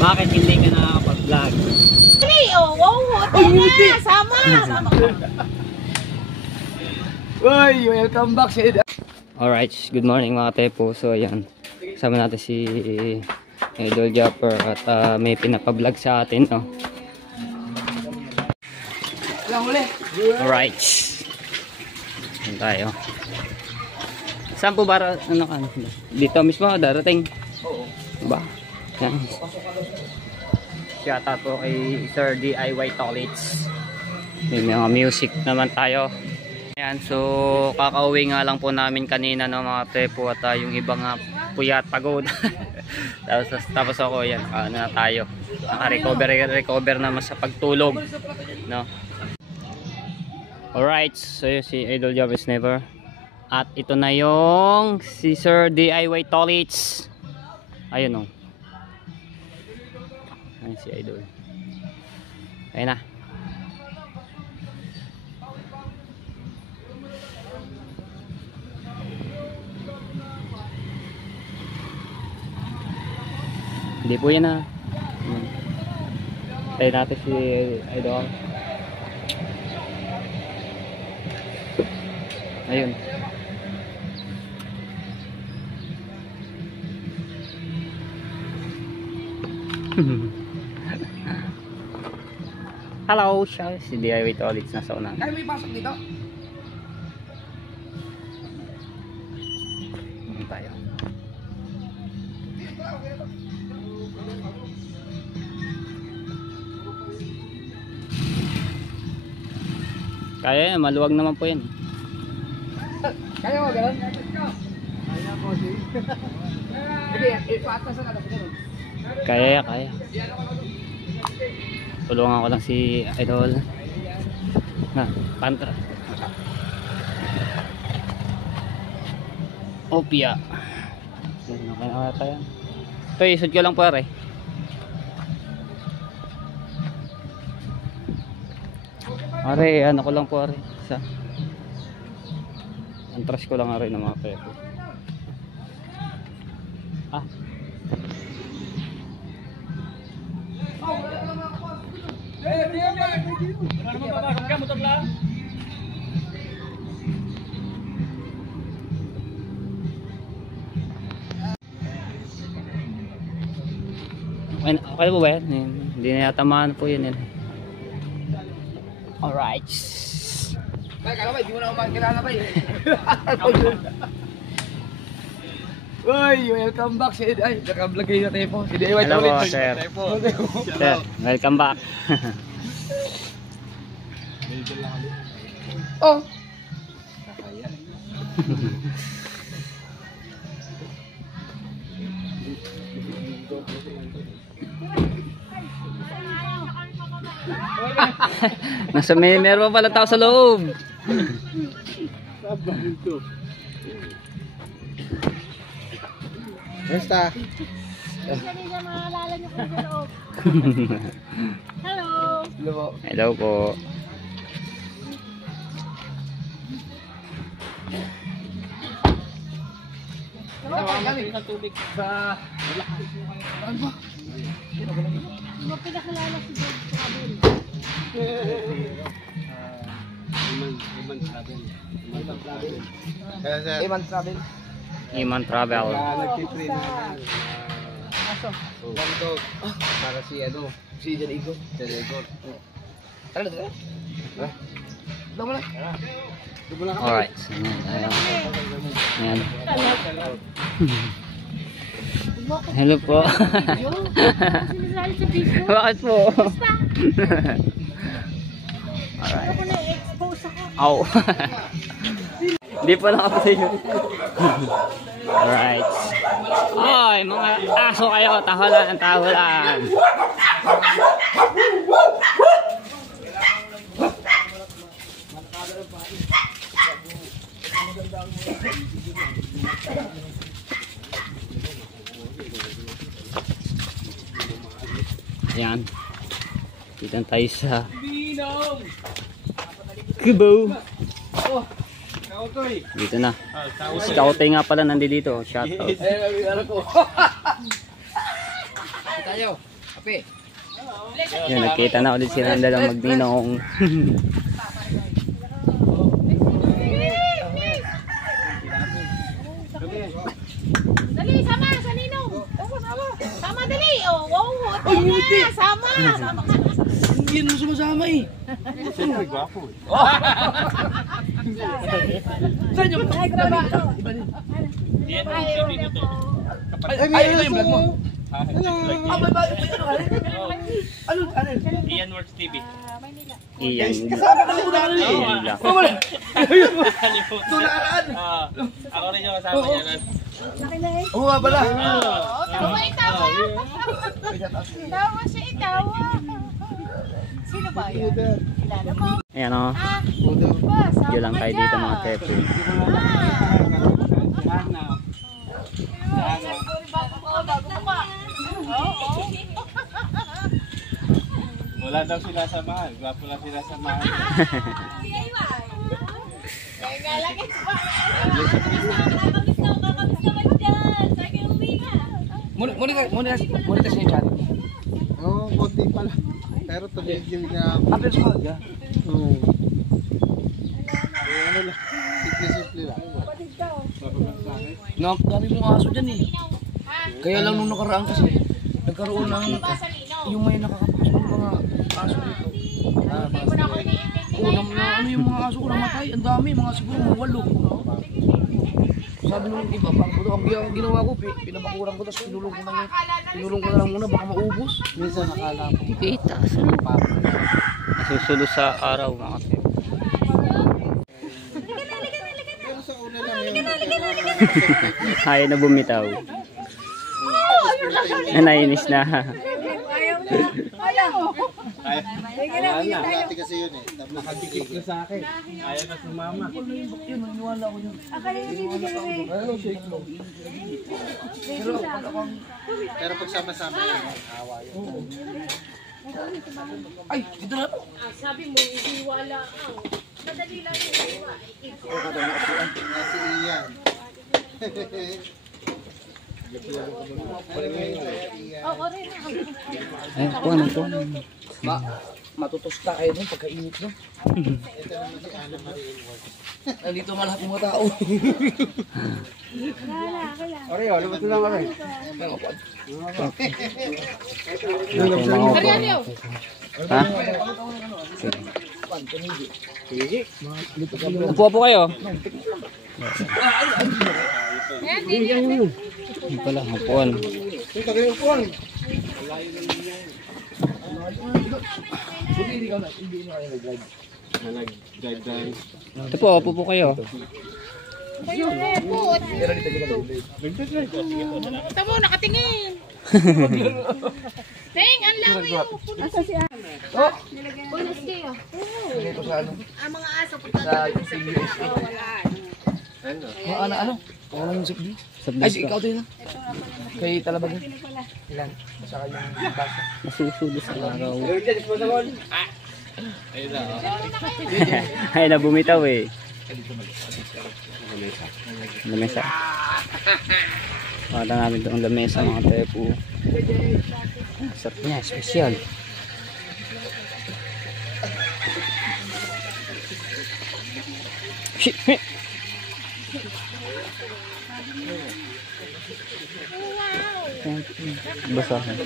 Bakit hindi ka nakakapag-vlog? Sama! Uy, welcome back sa Alright, good morning mga tepo. So ayan, kasama natin si Idol Japper at may pinapablog sa atin. Oh. Alright, ayan tayo. Saan po ba? Ano ka? Dito mismo darating? Oo. Ba? Yan. Shout out po kay Sir DIY Toilets. May mga music naman tayo. Ayan, so kakauwi nga lang po namin kanina no mga tepo at yung iba nga puyat pagod. tapos ako yan, na tayo. Naka-recover naman sa pagtulog, no. Alright, so yun, si Idol Job is never. At ito na yung si Sir DIY Toilets. Ayun, no. Ayun si Idol. Ayun na. Hindi po yan na. Tayo natin si Idol. Ayun. Hello, siya si DIY Toilets na sa unan. Kaya may pasok dito? Ayan tayo. Kaya yan, maluwag naman po yan. Kaya mo gano'n? Kaya ko si. Sige, ipatasan na kasi gano'n. Kaya. Tulungan ko lang si Idol. Na, pantra. Opia. Okay na tayo. Ito, isod ko lang po rin. Are, ano ko lang po are. Isa. Antras ko lang are ng mga pepo. Ah. Okay po ba yan? Hindi na yatamaan po yun. Alright. Bay, kala ba, di mo na umakilala ba eh. Uy, welcome back si Ay, naka-vlog kayo sa Tepo. Si DIY Hello po, Toilets. sir. Sir, welcome back. Oh. Nasa meron pa pala tao sa loob. Basta. Hello! Hello po. Kami sa tubig sa Mo pinakilala si Bob Travel. Iman Travel. Iman Travel. Nag-training para si ano, si Diego. Tara na. Doon na. Alright. Ayan. Hello po. Sinisali sa Facebook. Bakit po? Ano ko na-expose ako. Ow. Hindi pa lang ako sa inyo. Alright. Oy, mga aso kayo. Tahulan. Ayan. Dito tayo sa Kubo. Dito na. Scouting nga pala nandito. Shout out. Ano ko? Tayo. Kape. Yun, nagkita na ulit sila ng dalawang magninong. Dali, sama sa ninong. Sama dali. Oh, wow. Sama. Sama ka. Hindi mo sumasama eh. Siyempre, gwapo. Saan yung Ay, grabe. Ay, ito yung vlog mo. Ano ka rin? Ano? Ian Works TV. Iyan. Kasama ka sa dali. Iyan lang. Tunaan. Ako rin yung kasama niya. Oo nga pala. Tawa itawa. Tawa siya itawa. Sino ba yan? Kilala mo? Ayan o. Video lang tayo dito mga tepo. Wala daw sila samahan. Gwapo lang sila samahan. Kaya nga lang ito pa. Monitas niya yung chat. Oo, konti pala. Pero tumigil nga ako. Apel sa mga. Oo. Ano lang, simple-simple lang. Dami mong aso dyan eh. Kaya lang nung nakaraan kasi, nagkaroon ng yung may nakakapasok ng mga aso dito. Unang na ano yung mga aso ko namatay, ang dami, mga siguro mga 8. Sabi nung iba, parang puto, ang ginawa ko, pinabakuran ko, tapos pinulong ko na lang muna, baka maubos. Minsan nakala ko. Kita. Nasusulo sa araw mga tepo. Pero sa una lang yun. Ayaw na bumitaw. Nainis na. Dati kasi yun eh. Nakadikit na sa akin. Ayaw na sumama. Yun, naniwala ko yun. Pero pag sama-sama yun, awa yun. Ay, dito na. Sabi mo, hindi wala. Madali lang yung iwa. Nga si Ian. Oo rin. Ay, ano po? Matutusta kayo nun pagkainit no? Ito naman si Ana Marie Elward. Nandito nga lahat ng mga tao. Oreo, lumot lang kami. Ha? Upo po kayo. Hindi pala, upuan. Nag-drive drive. Ito po, upo po kayo. Kayo repot. Ito mo, nakatingin. Teng, ang laki yung punas kayo. Dito sa ano? Ang mga aso po Sa USA. Ano? Walang sikdi. Ay, ikaw din na. Kay Talabag yun. Ilan? Saka yung basa. Nasusulo sa araw. Ayun na. Ay, na bumitaw eh. Lamesa. Pakita namin itong lamesa mga tepo. Sarap niya, special. Basahan.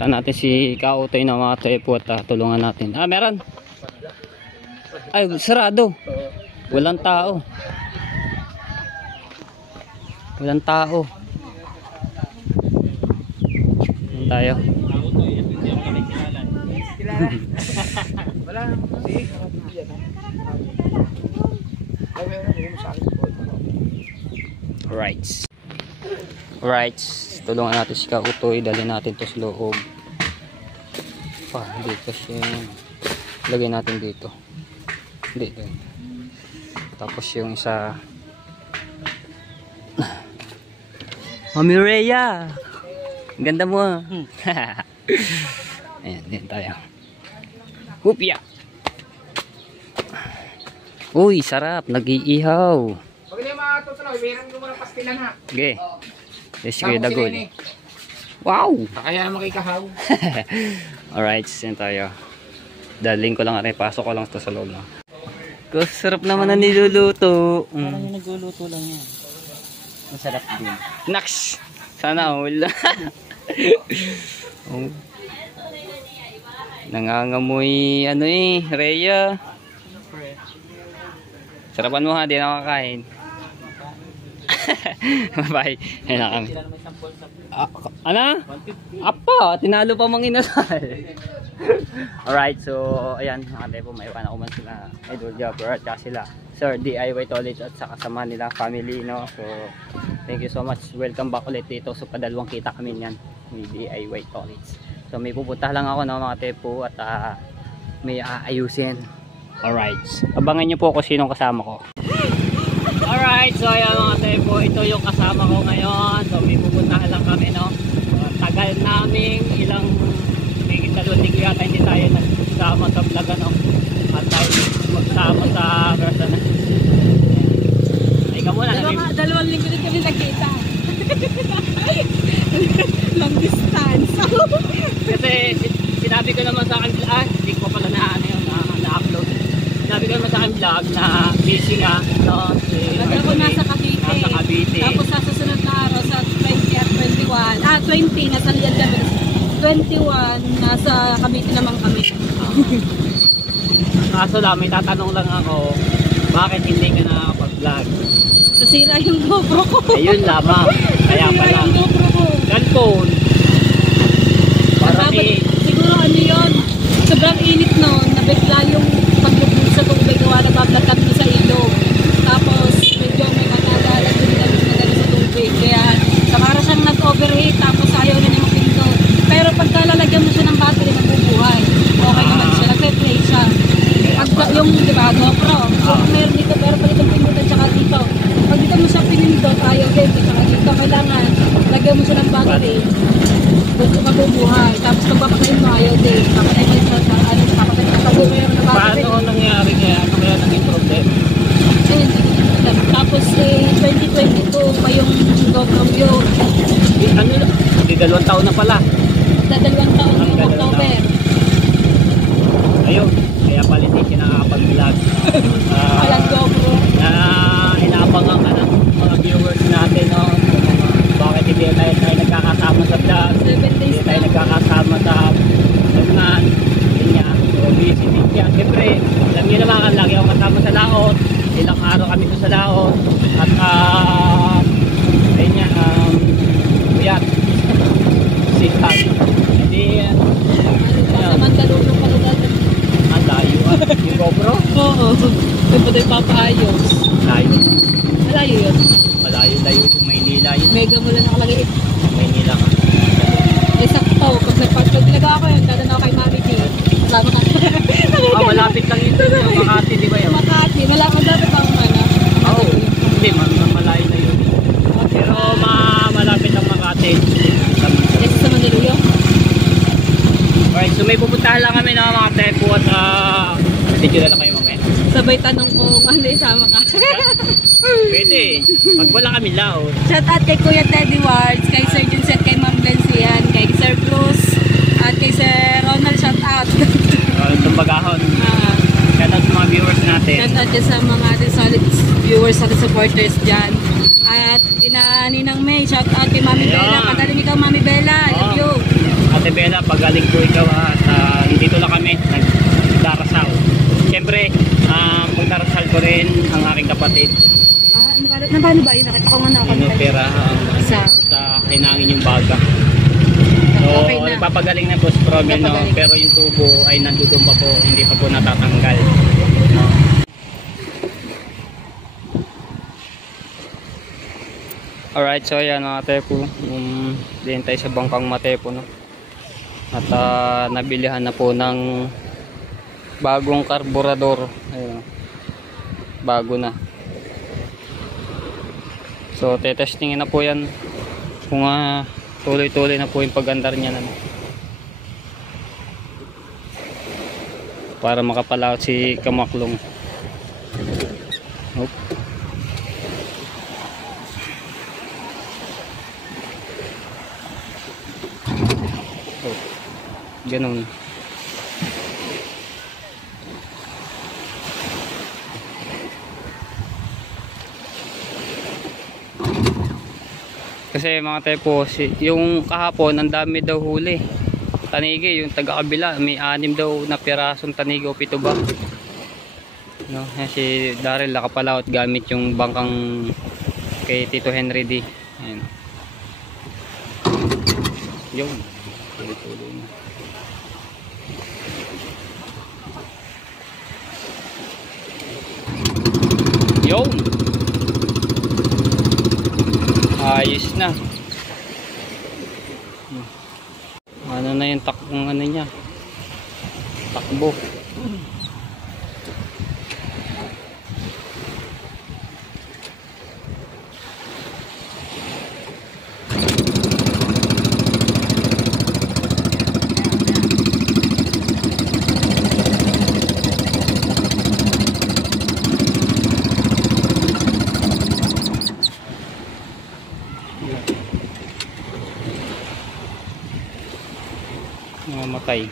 Taan natin si Kautoy na mga tepo at tulungan natin. Ah, meron. Ay, sarado. Walang tao. Walang tao. Yan tayo. Wala. Si. Right. Right. Tulungan natin si Kautoy. Dali natin to sa loob. Hindi kasi lagay natin dito. Hindi. Tapos yung isa. Mami Rhea. Ang ganda mo ah. Ayan, din tayo. Hupya. Uy, sarap. Nag-iihaw. Pag hindi mga Iwiran ko muna pastilan ha. Okay. Yes, Kuya Dagol. Wow! Kaya makikahaw. Alright, sin tayo. Daling ko lang rin, pasok ko lang ito sa loob na. Sarap naman na niluluto. Parang yung nagluluto lang yan. Masarap din. Naks! Sana all. Oh. Nangangamoy ano Rhea. Sarapan mo ha, di na makakain. Bye. Ayun na kami. Ano? Apa, tinalo pa mang inasal. Alright, so ayan, nakatay po, maiwan ako man sila Idol Jobber at sila Sir DIY Toilets at sa kasama nila family, no? So thank you so much, welcome back ulit dito. So padalawang kita kami niyan ni DIY Toilets. So may pupunta lang ako, no, mga tepo, at may aayusin. Alright, abangan nyo po kung sinong kasama ko. Alright, so ayan mga tepo, ito yung kasama ko ngayon. So may pupuntahan lang kami, no? So, tagal naming ilang dalawang linggo yata hindi tayo nagsama sa vlog, ano, at tayo magsama sa person. Ay ka muna, Dalawang linggo din kami nagkita. Long distance. kasi sinabi ko naman sa akin hindi ko pala na-upload. Sinabi ko naman sa akin vlog na busy nga, no? Ako nasa Cavite. Tapos sa susunod na araw sa 20 at 21. 20 nasa Lian kami. 21 nasa Cavite naman kami. Kaso lang, may tatanong lang ako, bakit hindi ka nakakapag-vlog? Nasira yung GoPro ko. Ayun lamang, kaya Nasira pala yung GoPro ko. cellphone para Siguro ano yun, sobrang init noon, nabigla yung pagbubog sa tubig, gawa na bablat kami sa ilog. Tapos medyo may matagalan din kami sa tubig, kaya para siyang nag-overheat, tapos ayaw na niya mapindot. Pero pagka lalagyan mo siya ng battery, magbubuhay. Okay naman siya, nagpe-play siya. Yung diba, GoPro, meron dito, pero pag itong pindutan tsaka dito, pag dito mo siya pinindot, ayaw din, tsaka dito kailangan lagyan mo siya ng battery, mabubuhay. Tapos pag papakain mo, ayaw din, papakain mo siya sa ano, papakain mo sa buhay ng battery. paano nangyari kaya? Ano kaya naging problema? Tapos 2022 pa yung GoPro yun. Ano na? Hindi, 2 taon na pala. Sa 2 taon yung October. Ayun, kaya pala hindi siya nakakapag-vlog. Walang GoPro. Inaabangan ka ng mga viewers natin, no? Bakit hindi tayo nagkakasama sa vlog? 7 days Hindi tayo na. nagkakasama sa vlog. Yun nga, so busy din siya. Siyempre, alam niyo naman, lagi ako kasama sa laot. Ilang araw kami doon sa laot. At ayun nga, buyat. Sikat. Hindi, Sa Mandaluyong pa lugar. ang layo. Yung GoPro, Oo. Doon pa tayo papaayos. layo. Malayo yun. Malayo-layo yung Maynila yun. Mega mo lang nakalagay. Maynila ka. May sakto. Pag nagawa ko yun, dadaan ako kay Mami G. Kasama ka. Malapit lang yun. Makati, di ba yun? Makati. Malapit dapat pa ako mana. Oo. Hindi, malayo na yun. Pero malapit ang Makati. Yes, sa Mandaluyong. Alright, so may pupuntahan lang kami ng mga tepo at video na lang kayo mamaya. Sabay tanong ko kung ano isama ka. Pwede. Pag wala kami lao. Shout out kay Kuya Teddy Wards, kay Sir Junset, kay Ma'am Bencian, kay Sir Cruz, at kay Sir Ronald, shout out. Itong bagahon. Shout out sa mga viewers natin. Shout out dyan sa mga ating solid viewers at supporters dyan. At Ninang May, shout out kay Mami Ayan. Bella. Pagaling ikaw, Mami Bella. I love you. Ate Bella, pagaling po ikaw at dito lang kami nagdarasal. Siyempre, pagdarasal ko rin ang aking kapatid. Paano ba yun? Nakita ko nga na. Inopera Sa hinangin yung baga. So, okay na. papagaling na po sa problem, no? Papagaling. Pero yung tubo ay nandudun pa po, hindi pa po natatanggal. No? Alright, so ayan mga tepo, diyan tayo sa bangkang Matepo, no? At nabilihan na po ng bagong karburador. Ayun, bago na. So tetestingin na po yan kung tuloy-tuloy na po yung pag-andar niya na, para makapalaot si Kamaklong. piraso. Ganun. Kasi mga tepo, yung kahapon ang dami daw huli. Tanigi, yung taga-kabila, may 6 daw na pirasong tanigi o 7 ba. No, si Daryl nakapalaot gamit yung bangkang kay Tito Henry D. Ayan. Yung tuloy-tuloy na. Yung ayos na. Ano na yung ano niya, takbo. Mamatay.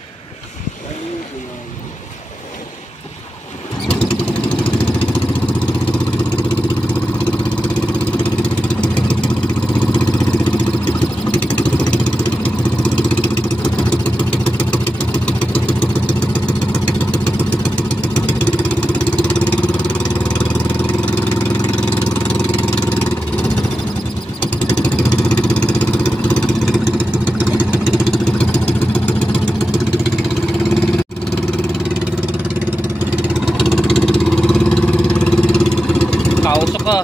Kausok ka.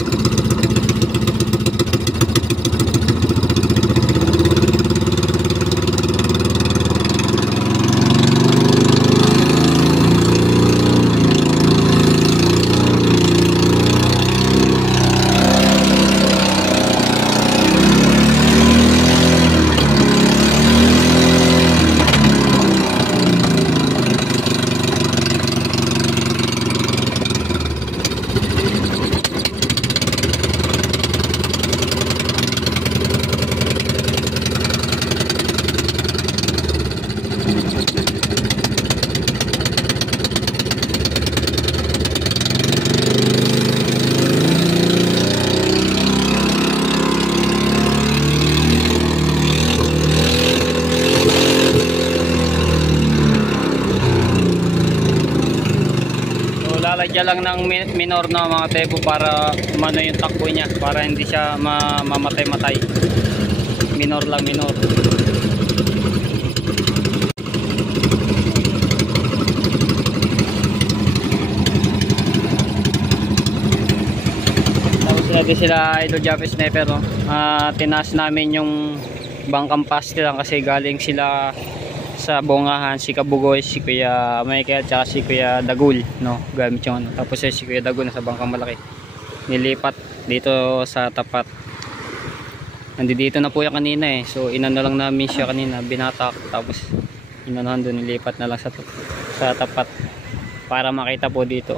Lalagyan lang ng minor na mga tepo para umano yung takbo niya, para hindi siya mamatay-matay. Minor lang, minor. Tapos natin sila Idol Javi Sniper, no? Tinaas namin yung bangkang paste lang kasi galing sila sa Bongahan, si Kabugoy, si Kuya Michael, at si Kuya Dagul, no, gamit yung ano. Tapos si Kuya Dagul nasa bangkang malaki, nilipat dito sa tapat. Nandito na po yan kanina eh, so inano lang namin siya kanina, binatak, tapos inanohan doon, nilipat na lang sa tapat para makita po dito.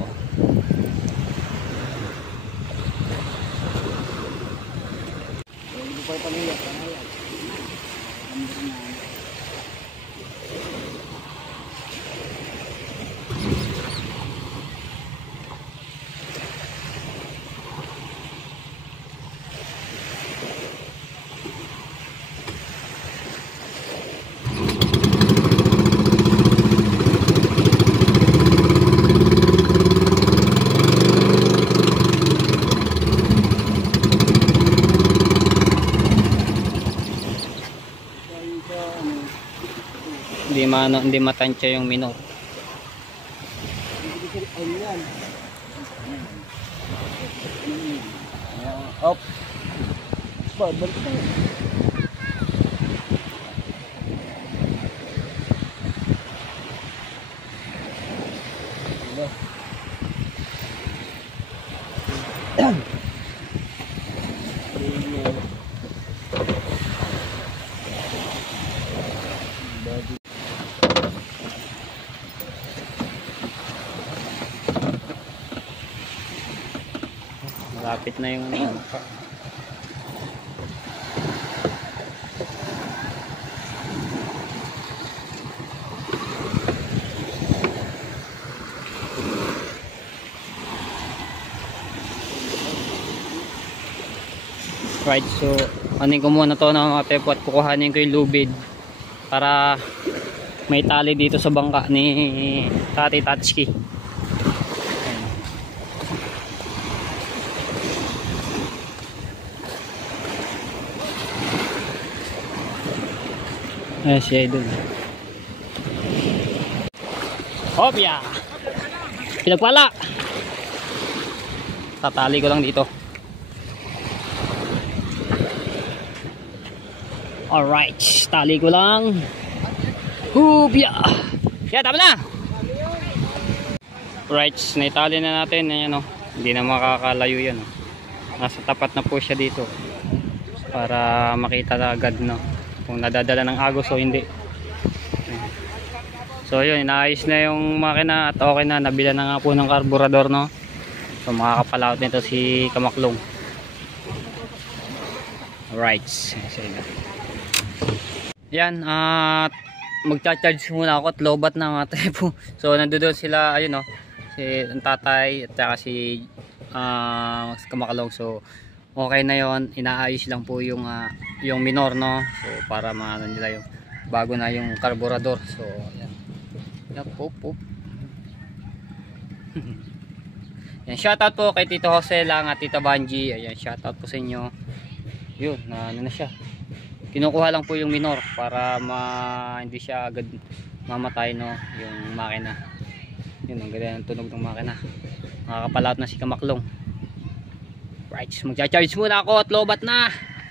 Hindi matansya yung minor. Up. Balik ka. Malapit na yung ano. Right, so anin ko muna to na mga pepo at kukuhanin ko yung lubid para may tali dito sa bangka ni Tati Tatsuki. Ayan siya doon. Hopya! Pinagpala! Tatali ko lang dito. Alright, tali ko lang. Hupya! Yeah, tama na! Right, naitali na natin. Ayan, hindi na makakalayo yan. Nasa tapat na po siya dito. Para makita na agad kung nadadala ng agos o hindi. So yun, inaayos na yung makina at okay na. Nabila na nga po ng karburador, no? So makakapalaot nito si Kamaklong. Alright. Yan, at magcha-charge muna ako at lobat na mga trepo. So nandoon sila, ayun, si ang tatay at saka si Kamaklong. So okay na yon, inaayos lang po yung minor, no? So para maano nila yung bago na yung karburador. So yan. Pop. Yan, shoutout po kay Tito Jose lang at Tita Banji. Ayan, shoutout po sa inyo. Yun, ano na siya. Kinukuha lang po yung minor para hindi siya agad mamatay, no, yung makina. Yun, ang ganda ng tunog ng makina. Makakapalaot na si Kamaklong. Right, magcha-charge muna ako at lobat na.